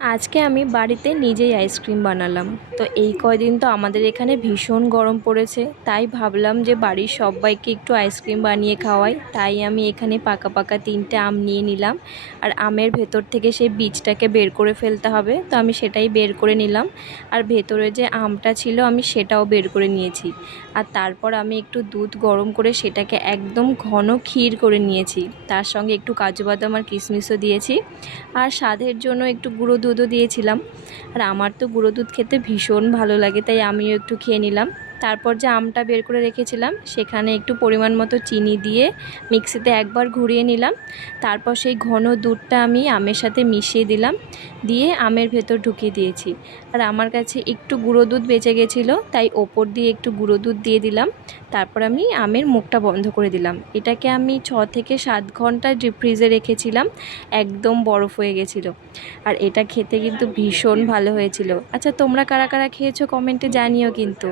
আজকে আমি বাড়িতে নিজেই আইসক্রিম বানালাম। তো এই কয়দিন তো আমাদের এখানে ভীষণ গরম পড়েছে, তাই ভাবলাম যে বাড়ির সবাইকে একটু আইসক্রিম বানিয়ে খাওয়াই। তাই আমি এখানে পাকা পাকা 3টে আম নিয়ে নিলাম, আর আমের ভেতর থেকে সেই বীজটাকে বের করে ফেলতে হবে। তো আমি সেটাই বের করে নিলাম, আর ভেতরে যে আমটা ছিল আমি সেটাও বের করে নিয়েছি। আর তারপর আমি একটু দুধ গরম করে সেটাকে একদম ঘন ক্ষীর করে নিয়েছি। তার সঙ্গে একটু কাজু বাদাম আর কিশমিশও দিয়েছি, আর স্বাদের জন্য একটু গুঁড়ো দুধও দিয়েছিলাম। আর আমার তো গুঁড়ো দুধ খেতে ভীষণ ভালো লাগে, তাই আমিও একটু খেয়ে নিলাম। তারপর যে আমটা বের করে রেখেছিলাম সেখানে একটু পরিমাণ মতো চিনি দিয়ে মিক্সিতে একবার ঘুরিয়ে নিলাম। তারপর সেই ঘন দুধটা আমি আমের সাথে মিশিয়ে দিলাম, দিয়ে আমের ভেতর ঢুকিয়ে দিয়েছি। আর আমার কাছে একটু গুঁড়ো দুধ বেঁচে গেছিলো, তাই ওপর দিয়ে একটু গুঁড়ো দুধ দিয়ে দিলাম। তারপর আমি আমের মুখটা বন্ধ করে দিলাম। এটাকে আমি 6 থেকে 7 ঘন্টা ডিপ ফ্রিজে রেখেছিলাম, একদম বরফ হয়ে গেছিলো। আর এটা খেতে কিন্তু ভীষণ ভালো হয়েছিল। আচ্ছা, তোমরা কারা কারা খেয়েছো কমেন্টে জানিও কিন্তু।